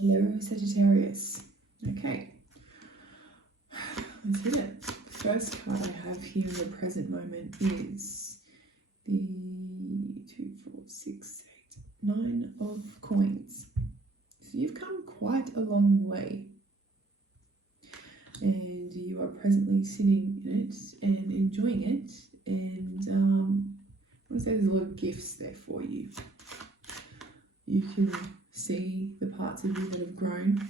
Hello, Sagittarius. Okay, let's hit it. The first card I have here in the present moment is the 2, 4, 6, 8, 9 of coins. So you've come quite a long way, and you are presently sitting in it and enjoying it. And I want to say there's a lot of gifts there for you. You can see the parts of you that have grown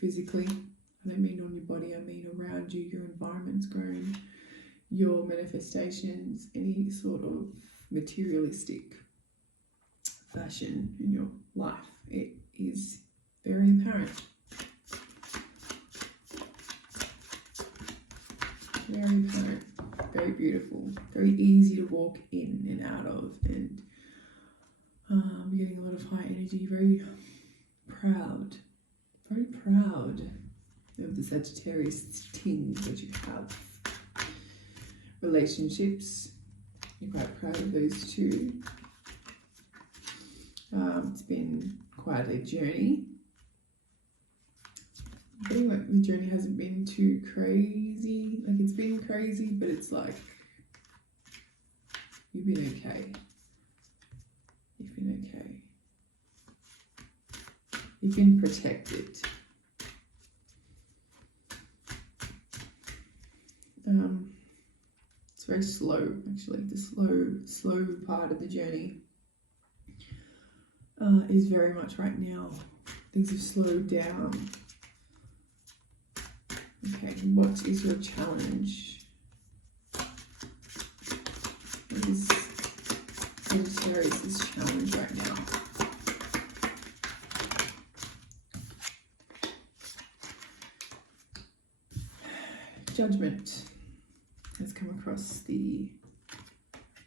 physically. I don't mean on your body, I mean around you. Your environment's grown, your manifestations, any sort of materialistic fashion in your life. It is very apparent. Very apparent, very beautiful, very easy to walk in and out of, and you're getting a lot of high energy, very proud of the Sagittarius ting that you have. Relationships, you're quite proud of those too. It's been quite a journey. I think like the journey hasn't been too crazy. Like it's been crazy, but it's like you've been okay. You've been okay. You've been protected. It's very slow, actually. The slow part of the journey is very much right now. Things have slowed down. Okay, what is your challenge? What is Sagittarius' challenge right now? Judgment has come across the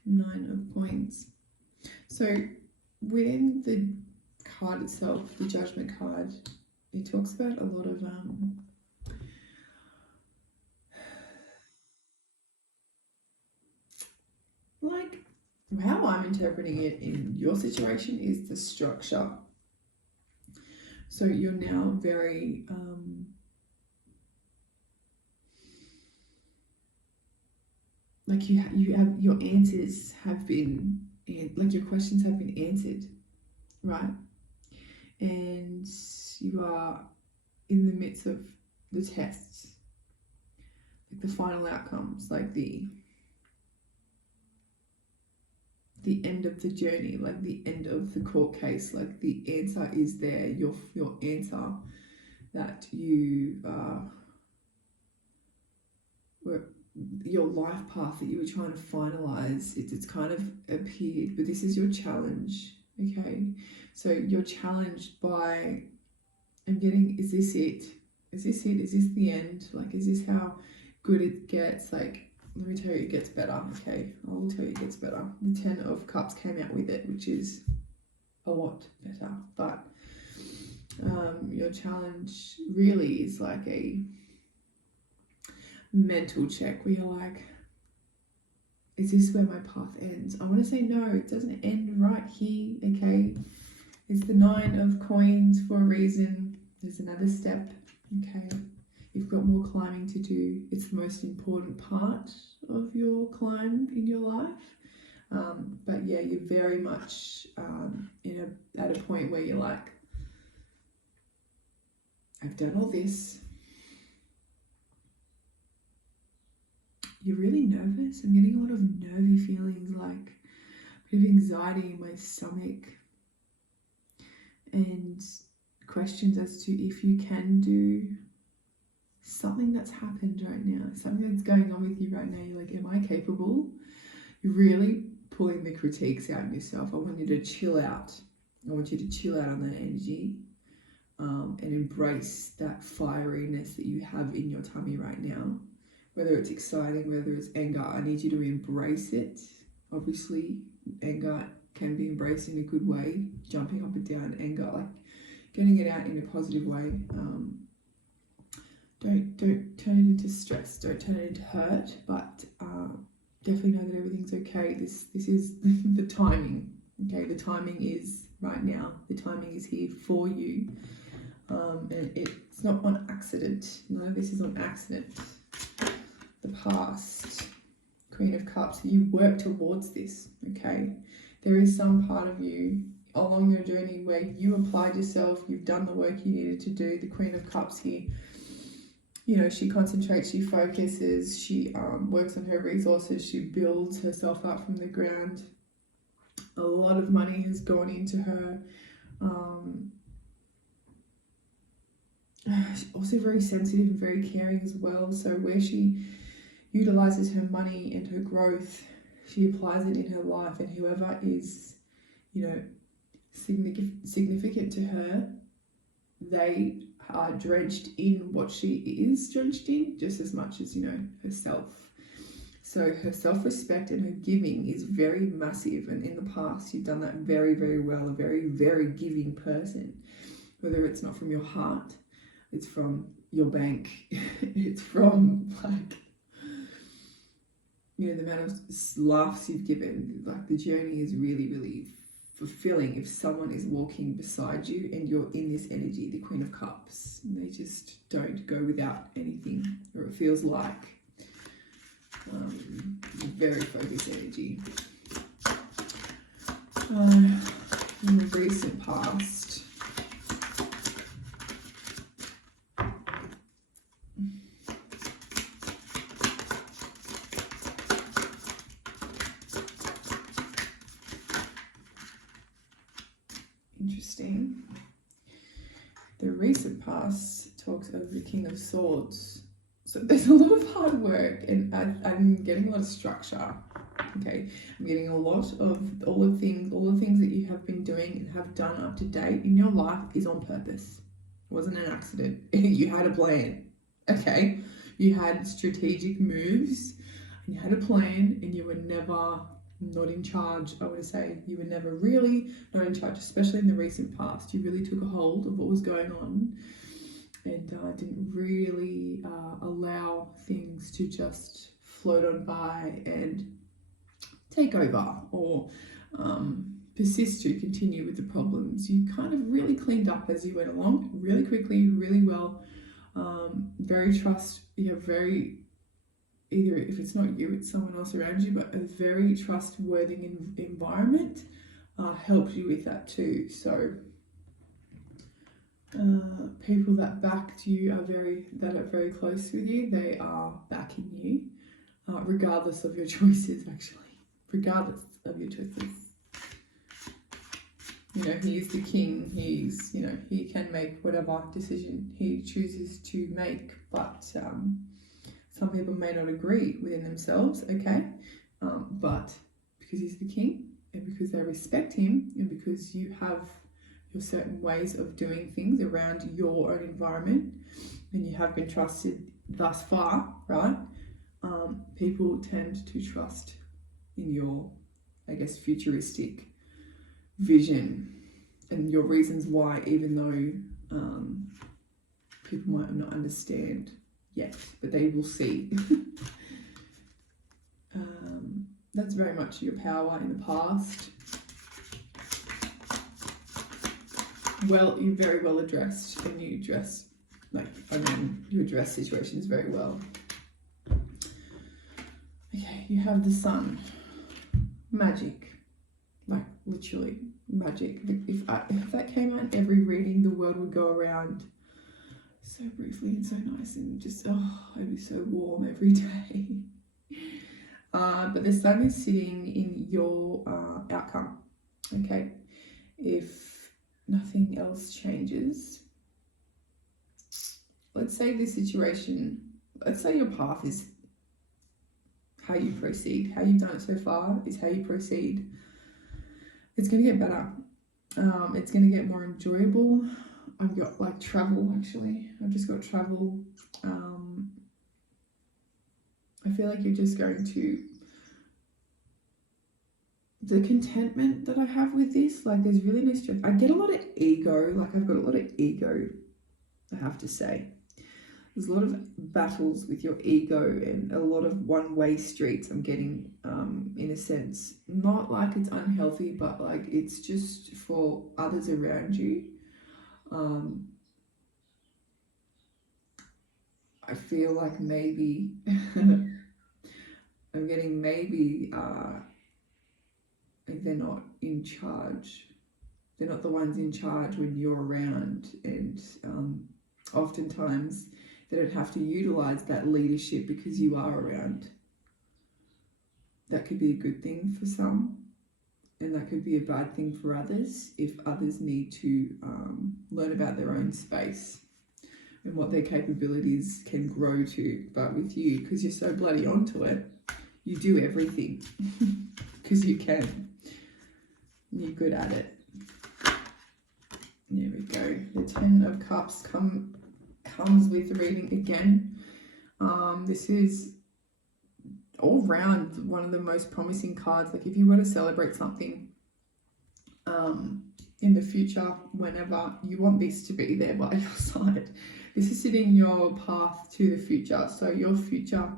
9 of coins. So within the card itself, the Judgment card, it talks about a lot of like how I'm interpreting it in your situation is the structure. So you're now very like you have your answers have been, like your questions have been answered, right? And you are in the midst of the tests, like the final outcomes, like the end of the journey, like the end of the court case, like the answer is there, your answer that you were, your life path that you were trying to finalize, it's kind of appeared, but this is your challenge. Okay, so you're challenged by, I'm getting, is this it? Is this it? Is this the end? Like, is this how good it gets? Like, let me tell you, it gets better. Okay, I will tell you it gets better. The 10 of Cups came out with it, which is a lot better. But your challenge really is like a mental check where you're like, is this where my path ends? I want to say no, it doesn't end right here. Okay, it's the 9 of coins for a reason. There's another step. Okay, you've got more climbing to do. It's the most important part of your climb in your life. But yeah, you're very much at a point where you're like, I've done all this. You're really nervous. I'm getting a lot of nervy feelings, like a bit of anxiety in my stomach, and questions as to if you can do something that's happened right now, something that's going on with you right now. You're like, am I capable? You're really pulling the critiques out of yourself. I want you to chill out. I want you to chill out on that energy and embrace that fieriness that you have in your tummy right now. Whether it's exciting, whether it's anger, I need you to embrace it. Obviously, anger can be embraced in a good way, jumping up and down anger, like getting it out in a positive way. Don't turn it into stress, don't turn it into hurt, but definitely know that everything's okay. This is the timing, okay? The timing is right now. The timing is here for you. And it's not on accident. None of this is on accident. The past, Queen of Cups, you work towards this, okay? There is some part of you along your journey where you applied yourself, you've done the work you needed to do. The Queen of Cups here, you know, she concentrates, she focuses, she works on her resources, she builds herself up from the ground. A lot of money has gone into her. She's also very sensitive and very caring as well. So where she utilizes her money and her growth, she applies it in her life, and whoever is, you know, significant to her, they are drenched in what she is drenched in just as much as, you know, herself. So her self-respect and her giving is very massive, and in the past you've done that very, very well. A very, very giving person, whether it's not from your heart, it's from your bank, it's from, like, you know, the amount of laughs you've given. Like, the journey is really, really fulfilling if someone is walking beside you and you're in this energy, the Queen of Cups. They just don't go without anything, or it feels like very focused energy. In the recent past, interesting. The recent past talks of the King of Swords. So there's a lot of hard work, and I'm getting a lot of structure. Okay, I'm getting a lot of all the things that you have been doing and have done up to date in your life is on purpose. It wasn't an accident. You had a plan. Okay, you had strategic moves, and you had a plan, and you were never not in charge. I would say you were never really not in charge, especially in the recent past. You really took a hold of what was going on, and didn't really allow things to just float on by and take over, or persist to continue with the problems. You kind of really cleaned up as you went along, really quickly, really well. You have very, either if it's not you, it's someone else around you, but a very trustworthy environment helped you with that too. So people that backed you are very close with you. They are backing you, regardless of your choices, actually. Regardless of your choices. You know, he is the king. He's, you know, he can make whatever decision he chooses to make, but some people may not agree within themselves, okay? But because he's the king, and because they respect him, and because you have your certain ways of doing things around your own environment, and you have been trusted thus far, right? People tend to trust in your, I guess, futuristic vision and your reasons why, even though people might not understand yet, but they will see. That's very much your power in the past. Well, you're very well addressed, and you address situations very well. Okay, you have the Sun. Magic. Like, literally magic. If that came out in every reading, the world would go around so briefly and so nice, and just, it'd be so warm every day. But the Sun is sitting in your outcome. Okay, if nothing else changes, let's say this situation, let's say your path is how you proceed. How you've done it so far is how you proceed. It's going to get better. It's going to get more enjoyable. I've got like travel, actually. I've just got travel. I feel like you're just going to, the contentment that I have with this, like, there's really no stress. I get a lot of ego. Like, I've got a lot of ego, I have to say. There's a lot of battles with your ego and a lot of one-way streets I'm getting, in a sense. Not like it's unhealthy, but like it's just for others around you. I feel like maybe I'm getting maybe they're not in charge. They're not the ones in charge when you're around, and oftentimes they don't have to utilize that leadership because you are around. That could be a good thing for some, and that could be a bad thing for others if others need to learn about their own space and what their capabilities can grow to. But with you, because you're so bloody onto it, you do everything because you can. You're good at it. There we go. The 10 of Cups comes with the reading again. This is all round one of the most promising cards. Like if you were to celebrate something in the future, whenever you want this to be there by your side, this is sitting your path to the future. So your future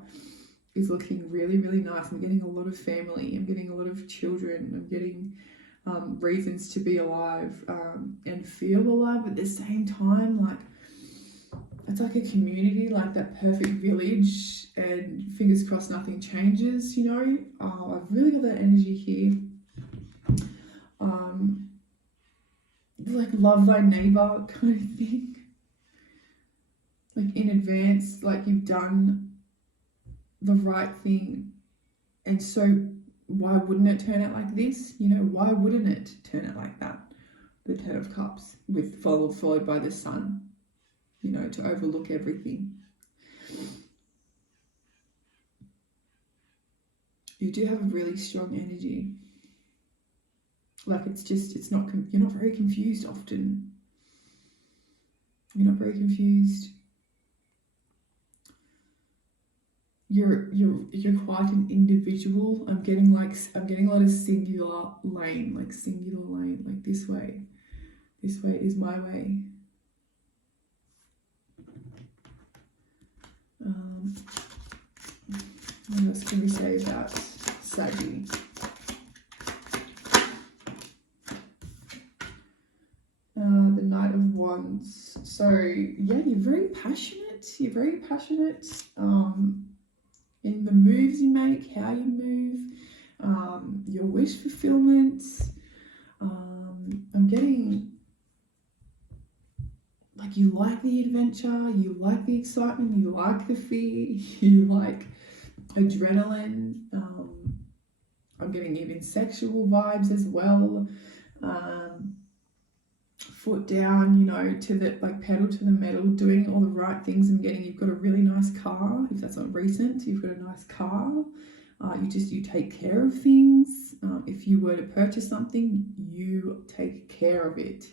is looking really, really nice. I'm getting a lot of family. I'm getting a lot of children. I'm getting reasons to be alive and feel alive at the same time. Like it's like a community, like that perfect village, and fingers crossed nothing changes, you know. I've really got that energy here. Like love thy neighbor kind of thing. Like in advance, like you've done the right thing, and so why wouldn't it turn out like this? You know, why wouldn't it turn out like that? The 10 of Cups with followed by the Sun, you know, to overlook everything. You do have a really strong energy. Like it's not, you're not very confused often. You're not very confused. You're quite an individual. I'm getting a lot of singular lane, like this way. This way is my way. What else can we say about Saggy? The Knight of Wands. So yeah, you're very passionate. You're very passionate in the moves you make, how you move, your wish fulfillment. I'm getting like you like the adventure, you like the excitement, you like the fear, you like adrenaline. I'm getting even sexual vibes as well. Foot down, you know, to the like pedal to the metal, doing all the right things. I'm getting you've got a really nice car. If that's not recent, you've got a nice car. You take care of things. If you were to purchase something, you take care of it.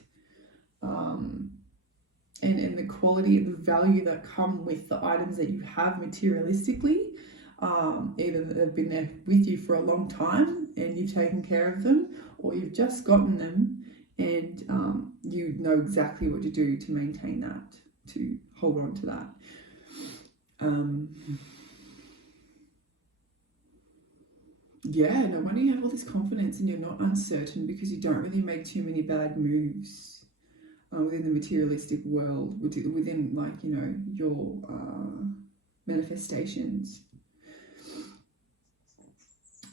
And the quality and the value that come with the items that you have materialistically, either that have been there with you for a long time and you've taken care of them, or you've just gotten them and you know exactly what to do to maintain that, to hold on to that. Yeah, no wonder you have all this confidence and you're not uncertain, because you don't really make too many bad moves within the materialistic world, within like, you know, your manifestations.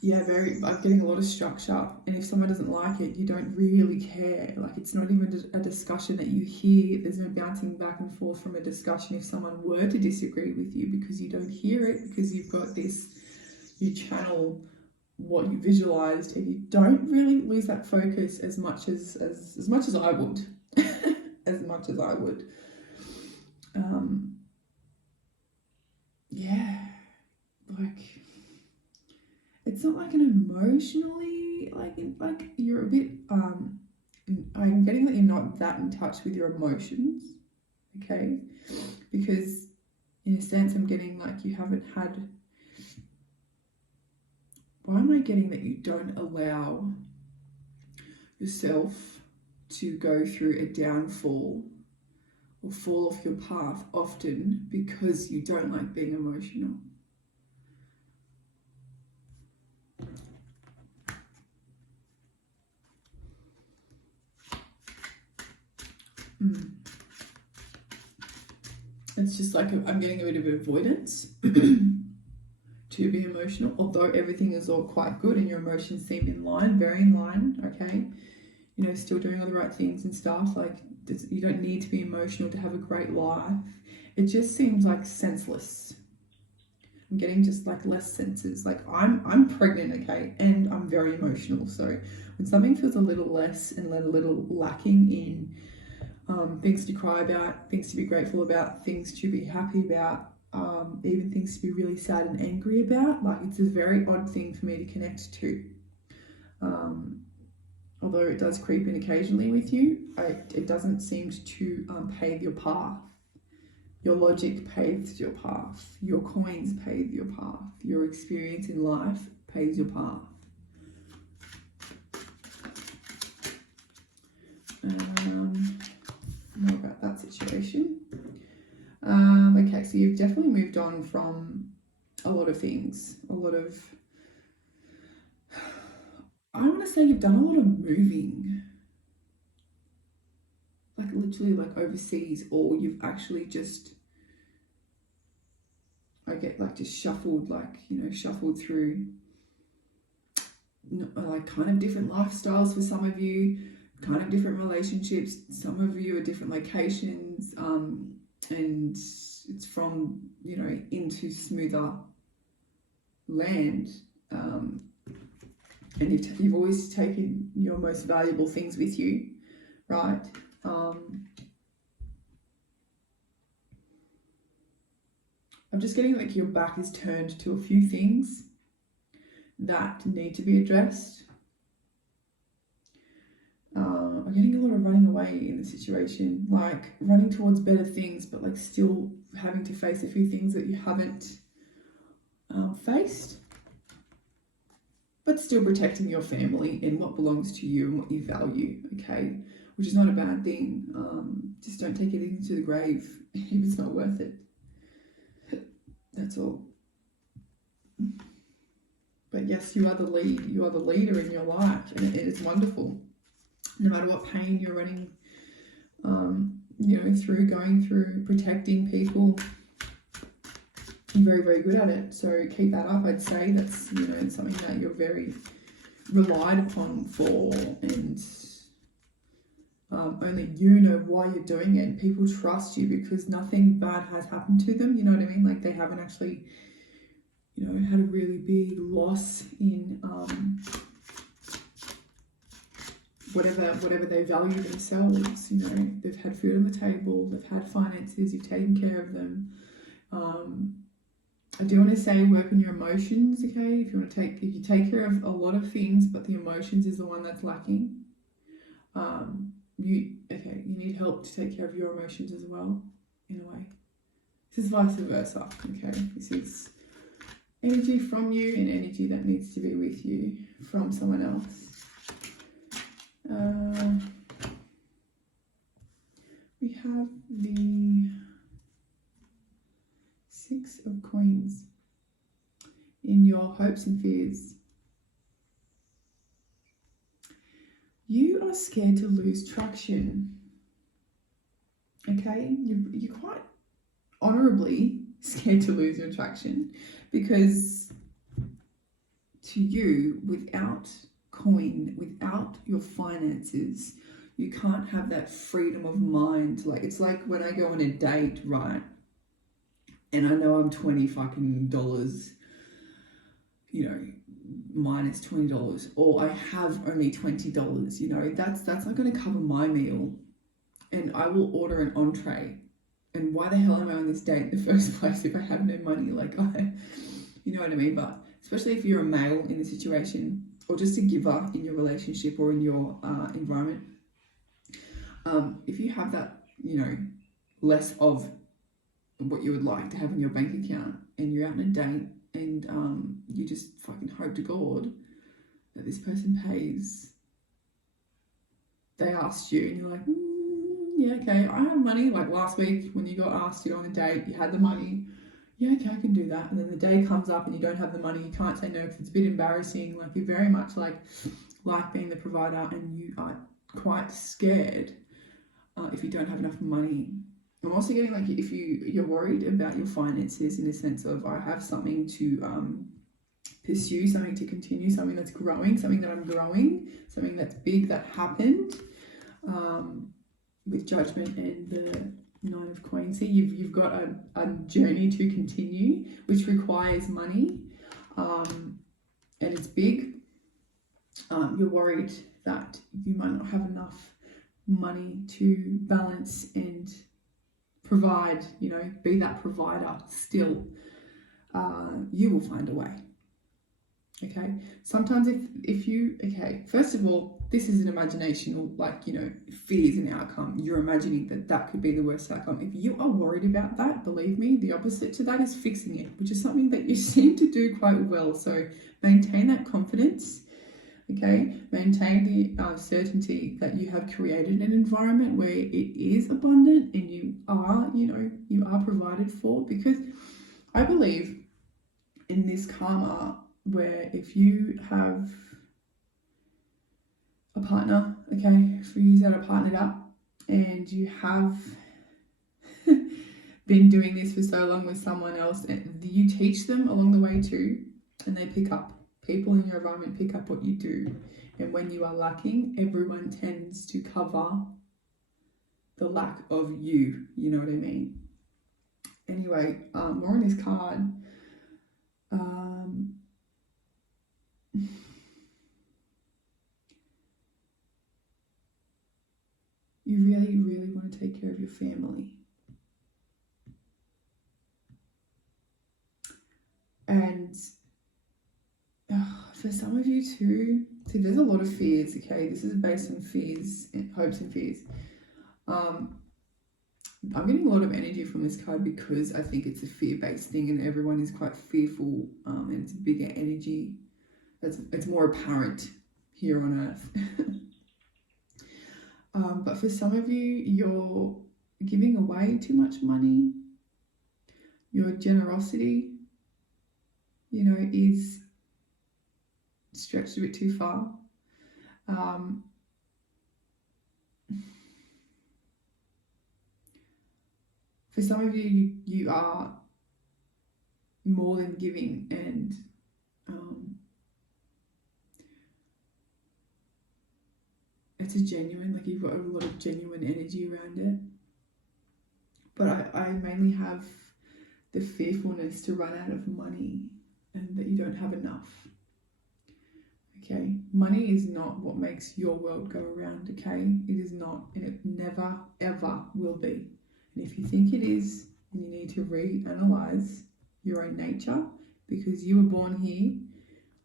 Yeah, I'm getting a lot of structure, and if someone doesn't like it, you don't really care. Like it's not even a discussion that you hear. There's no bouncing back and forth from a discussion if someone were to disagree with you, because you don't hear it, because you've got this, you channel what you visualized, and you don't really lose that focus as much as I would. As much as I would. Yeah, like it's not like an emotionally like you're a bit I'm getting that you're not that in touch with your emotions, okay? Because in a sense I'm getting like you haven't had, why am I getting that you don't allow yourself to go through a downfall or fall off your path often because you don't like being emotional? It's just like I'm getting a bit of avoidance to be emotional, although everything is all quite good and your emotions seem in line, very in line, okay? You know, still doing all the right things and stuff. Like, you don't need to be emotional to have a great life. It just seems like senseless. I'm getting just like less senses. Like, I'm pregnant, okay, and I'm very emotional. So when something feels a little less and a little lacking in things to cry about, things to be grateful about, things to be happy about, even things to be really sad and angry about, like, it's a very odd thing for me to connect to. Although it does creep in occasionally with you, it doesn't seem to pave your path. Your logic paves your path. Your coins pave your path. Your experience in life paves your path. More about that situation. Okay, so you've definitely moved on from a lot of things. I want to say you've done a lot of moving. Like, literally, like, overseas, or you've actually just, I get, like, just shuffled, like, you know, shuffled through, like, kind of different lifestyles for some of you, kind of different relationships. Some of you are different locations, and it's from, you know, into smoother land, and you've always taken your most valuable things with you, right? I'm just getting like your back is turned to a few things that need to be addressed. I'm getting a lot of running away in the situation, like running towards better things, but like still having to face a few things that you haven't faced, but still protecting your family and what belongs to you and what you value, okay? Which is not a bad thing. Just don't take it into the grave if it's not worth it. That's all. But yes, you are the lead. You are the leader in your life, and it is wonderful. No matter what pain you're running, you know, through, going through, protecting people, you're very, very good at it. So keep that up. I'd say that's, you know, something that you're very relied upon for, and only you know why you're doing it. People trust you because nothing bad has happened to them. You know what I mean? Like, they haven't actually, you know, had a really big loss in whatever they value themselves. You know, they've had food on the table, they've had finances, you've taken care of them. I do want to say, work on your emotions, okay? If you take care of a lot of things, but the emotions is the one that's lacking. You need help to take care of your emotions as well, in a way. This is vice versa, okay? This is energy from you and energy that needs to be with you from someone else. We have the Six of Coins in your hopes and fears. You are scared to lose traction, okay? You're quite honorably scared to lose your traction, because to you, without coin, without your finances, you can't have that freedom of mind. Like, it's like when I go on a date, right, and I know I'm $20 fucking, you know, minus $20, or I have only $20, you know, that's not going to cover my meal, and I will order an entree. And why the hell am I on this date in the first place if I have no money? Like, you know what I mean? But especially if you're a male in the situation, or just a giver in your relationship or in your environment, if you have that, you know, less of what you would like to have in your bank account, and you're out on a date, and you just fucking hope to God that this person pays. They asked you, and you're like, yeah, okay, I have money. Like last week when you got asked to go on a date, you had the money. Yeah, okay, I can do that. And then the day comes up and you don't have the money. You can't say no because it's a bit embarrassing. Like, you're very much like being the provider, and you are quite scared if you don't have enough money I'm also getting like if you're worried about your finances in a sense of I have something to pursue, something to continue, something that's growing, something that I'm growing, something that's big that happened with Judgment and the Nine of Coins. So you've got a journey to continue, which requires money, and it's big. You're worried that you might not have enough money to balance and provide, be that provider still. You will find a way. Okay, sometimes if you, first of all, this is an imaginational, fears and outcome. You're imagining that could be the worst outcome. If you are worried about that, believe me, the opposite to that is fixing it, which is something that you seem to do quite well. So maintain that confidence, okay? Maintain the certainty that you have created an environment where it is abundant and you are provided for, because I believe in this karma where if you have a partner, for you that are partnered up and you have been doing this for so long with someone else, and you teach them along the way too, and they pick up, people in your environment pick up what you do, and when you are lacking, everyone tends to cover the lack of you, you know what I mean? Anyway, more on this card. You really, really want to take care of your family. And for some of you too, see, there's a lot of fears, okay? This is based on fears, hopes and fears. I'm getting a lot of energy from this card because I think it's a fear-based thing and everyone is quite fearful, and it's a bigger energy. It's more apparent here on Earth. But for some of you, you're giving away too much money. Your generosity, is stretched a bit too far. For some of you, you are more than giving, and it's a genuine, you've got a lot of genuine energy around it. But I mainly have the fearfulness to run out of money and that you don't have enough. Okay, money is not what makes your world go around, okay? It is not, and it never, ever will be. And if you think it is, then you need to reanalyze your own nature, because you were born here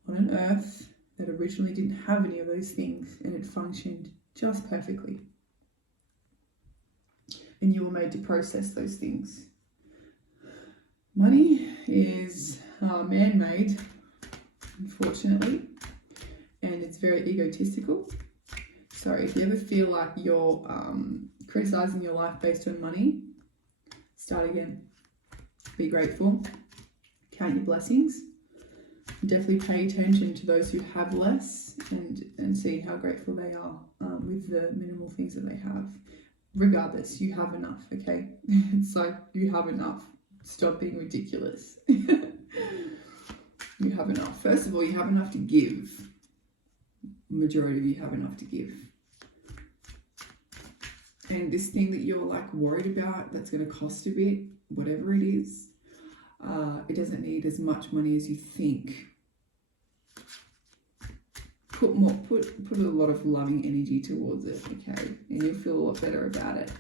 on an earth that originally didn't have any of those things, and it functioned just perfectly. And you were made to process those things. Money is man-made, unfortunately, and it's very egotistical. So if you ever feel like you're criticizing your life based on money, start again. Be grateful. Count your blessings. Definitely pay attention to those who have less and see how grateful they are with the minimal things that they have. Regardless, you have enough, okay? It's like you have enough. Stop being ridiculous. You have enough. First of all, you have enough to give. Majority of you have enough to give. And this thing that you're worried about that's going to cost a bit, whatever it is, it doesn't need as much money as you think. Put a lot of loving energy towards it, okay? And you'll feel a lot better about it.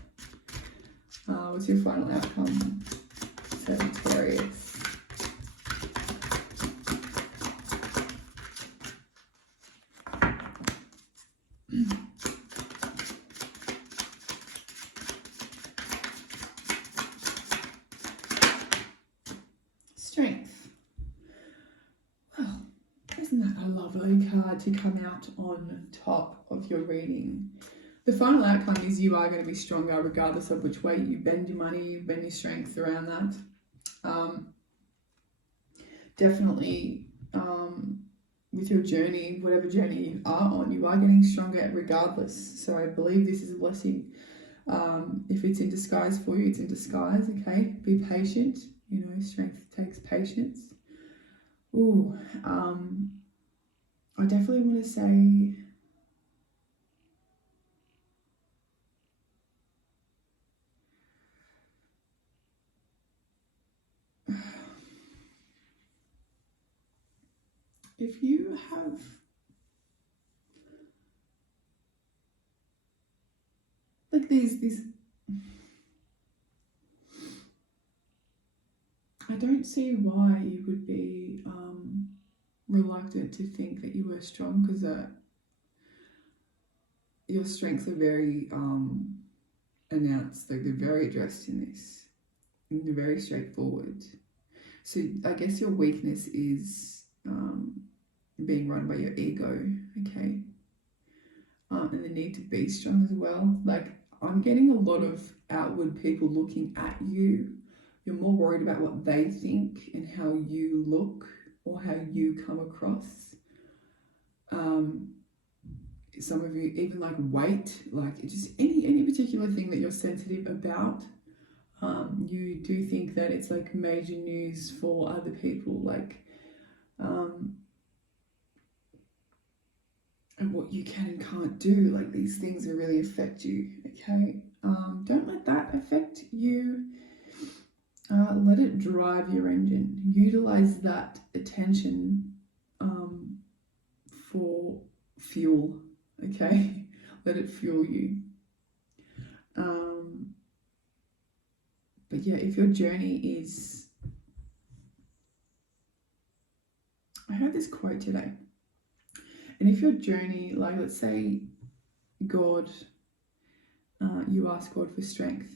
What's your final outcome, Sagittarius? Strength. Well, isn't that a lovely card to come out on top of your reading? The final outcome is you are going to be stronger regardless of which way you bend your money, you bend your strength around that. Definitely with your journey, whatever journey you are on, you are getting stronger regardless. So I believe this is a blessing. If it's in disguise for you, it's in disguise, okay? Be patient. You know, strength takes patience. Ooh, I definitely want to say if you have like these I don't see why you would be reluctant to think that you are strong, because your strengths are very announced, like they're very addressed in this, and they're very straightforward. So I guess your weakness is being run by your ego, okay? And the need to be strong as well. Like, I'm getting a lot of outward people looking at you. You're more worried about what they think and how you look or how you come across. Some of you even like weight, like just any particular thing that you're sensitive about. You do think that it's like major news for other people, like and what you can and can't do. Like, these things that really affect you, okay? Don't let that affect you. Let it drive your engine. Utilize that attention for fuel, okay? Let it fuel you. But yeah, if your journey is... I heard this quote today. And if your journey, like let's say God, you ask God for strength,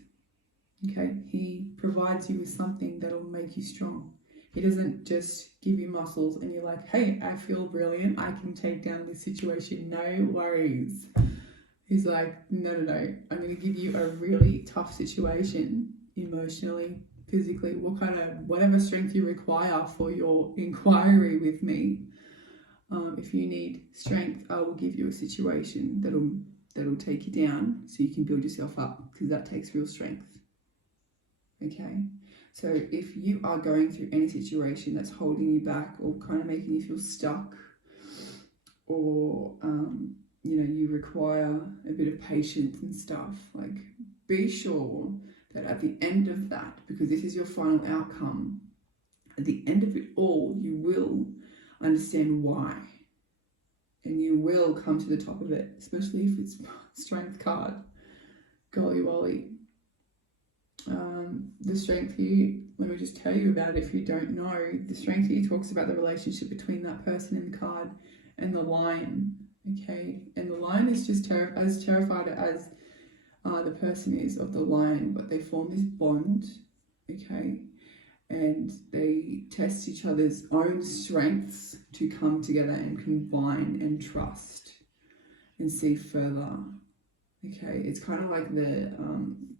okay? He provides you with something that'll make you strong. He doesn't just give you muscles and you're like, hey, I feel brilliant, I can take down this situation, no worries. He's like, no, I'm going to give you a really tough situation, emotionally, physically, whatever strength you require for your inquiry with me. If you need strength, I will give you a situation that'll take you down so you can build yourself up, because that takes real strength. Okay, so if you are going through any situation that's holding you back or kind of making you feel stuck, or you require a bit of patience and stuff, like, be sure that at the end of that, because this is your final outcome, at the end of it all, you will understand why, and you will come to the top of it, especially if it's strength card. Golly wolly. The strength here, let me just tell you about it if you don't know. The strength here talks about the relationship between that person in the card and the lion, okay? And the lion is just as terrified as the person is of the lion, but they form this bond, okay? And they test each other's own strengths to come together and combine and trust and see further, okay? It's kind of like the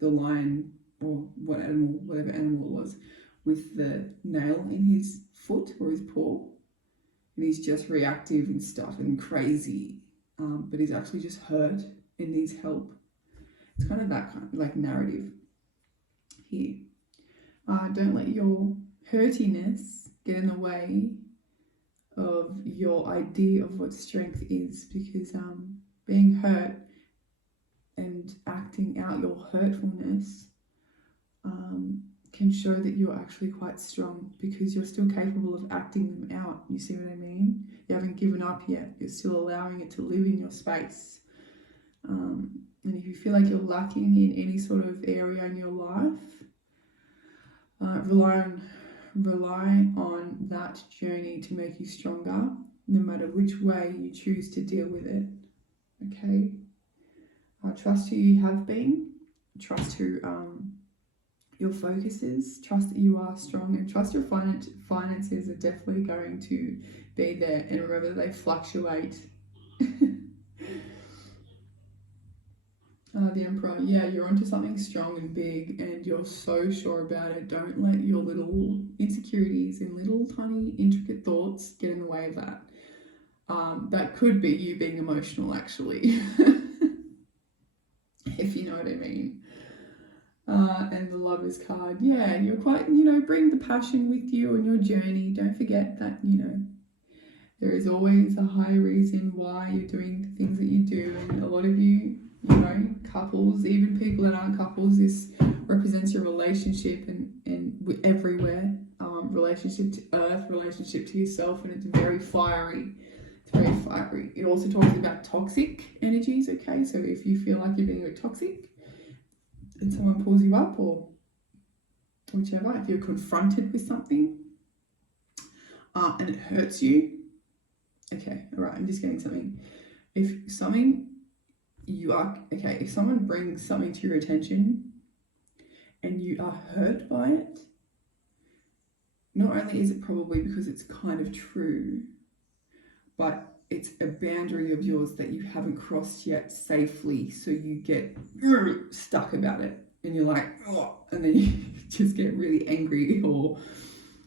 lion, or whatever animal it was, with the nail in his foot or his paw, and he's just reactive and stuff and crazy, but he's actually just hurt and needs help. It's kind of that kind of like narrative here. Don't let your hurtiness get in the way of your idea of what strength is, because being hurt and acting out your hurtfulness can show that you're actually quite strong, because you're still capable of acting them out. You see what I mean? You haven't given up yet. You're still allowing it to live in your space. And if you feel like you're lacking in any sort of area in your life, rely on that journey to make you stronger, no matter which way you choose to deal with it. Okay? Trust who you have been. Trust who your focus is. Trust that you are strong, and trust your finances are definitely going to be there. And remember, they fluctuate. The Emperor, yeah, you're onto something strong and big, and you're so sure about it. Don't let your little insecurities and little tiny intricate thoughts get in the way of that. That could be you being emotional, actually. if you know what I mean. And the Lovers card, yeah, you're quite, bring the passion with you on your journey. Don't forget that, there is always a high reason why you're doing the things that you do. And a lot of you, couples, even people that aren't couples, this represents your relationship and everywhere. Relationship to earth, relationship to yourself, and it's very fiery. It's very fiery. It also talks about toxic energies, okay? So if you feel like you're being a bit toxic and someone pulls you up or whichever, if you're confronted with something and it hurts you, okay, all right, I'm just getting something. If someone brings something to your attention and you are hurt by it, not only is it probably because it's kind of true, but it's a boundary of yours that you haven't crossed yet safely, so you get stuck about it and you're like, oh, and then you just get really angry or,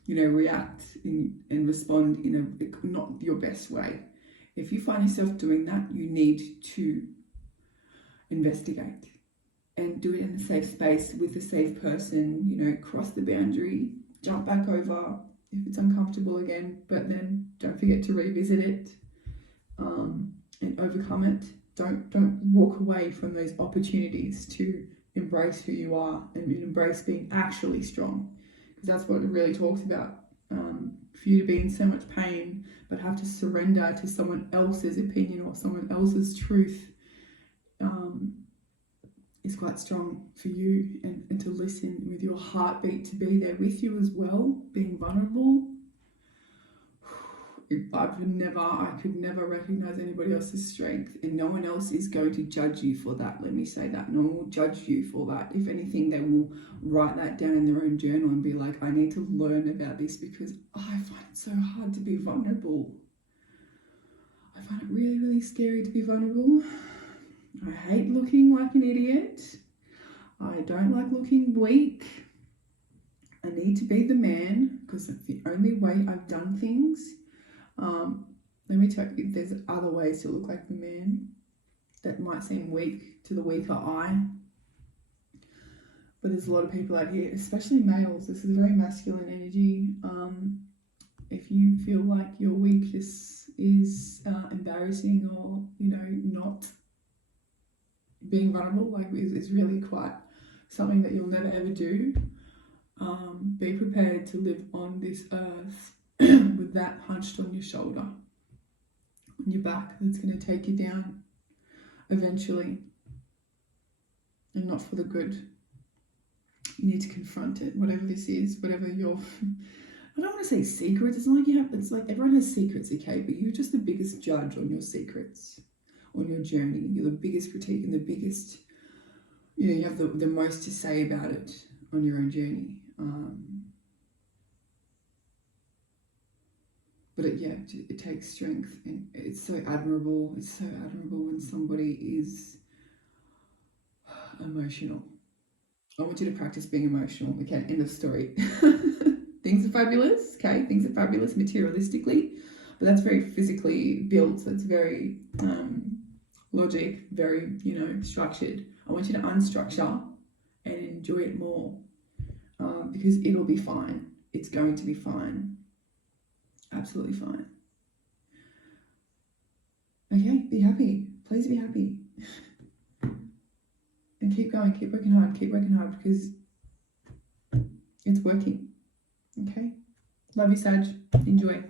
react and respond in a not your best way. If you find yourself doing that, you need to investigate and do it in a safe space with a safe person, cross the boundary, jump back over if it's uncomfortable again, but then don't forget to revisit it and overcome it. Don't walk away from those opportunities to embrace who you are and embrace being actually strong, because that's what it really talks about. For you to be in so much pain but have to surrender to someone else's opinion or someone else's truth is quite strong for you, and to listen with your heartbeat, to be there with you as well, being vulnerable. I could never recognize anybody else's strength, and no one else is going to judge you for that. Let me say that. No one will judge you for that. If anything, they will write that down in their own journal and be like, I need to learn about this because I find it so hard to be vulnerable. I find it really, really scary to be vulnerable. I hate looking like an idiot. I don't like looking weak. I need to be the man because it's the only way I've done things. Let me tell you, there's other ways to look like the man that might seem weak to the weaker eye. But there's a lot of people out here, especially males. This is very masculine energy. If you feel like your weakness is embarrassing or, not being vulnerable, like is really quite something that you'll never ever do, be prepared to live on this earth with that hunched on your shoulder, on your back, that's going to take you down eventually, and not for the good. You need to confront it, whatever this is, whatever your I don't want to say secrets. It's not like it's like everyone has secrets, okay? But you're just the biggest judge on your secrets, on your journey. You're the biggest critique and the biggest, you have the most to say about it on your own journey. But it takes strength, and it's so admirable. It's so admirable when somebody is emotional. I want you to practice being emotional. Okay, end of story. Things are fabulous, okay? Things are fabulous materialistically, but that's very physically built. That's very logic, very, structured. I want you to unstructure and enjoy it more because it'll be fine. It's going to be fine. Absolutely fine. Okay, be happy. Please be happy. And keep going, keep working hard because it's working. Okay? Love you, Sag. Enjoy.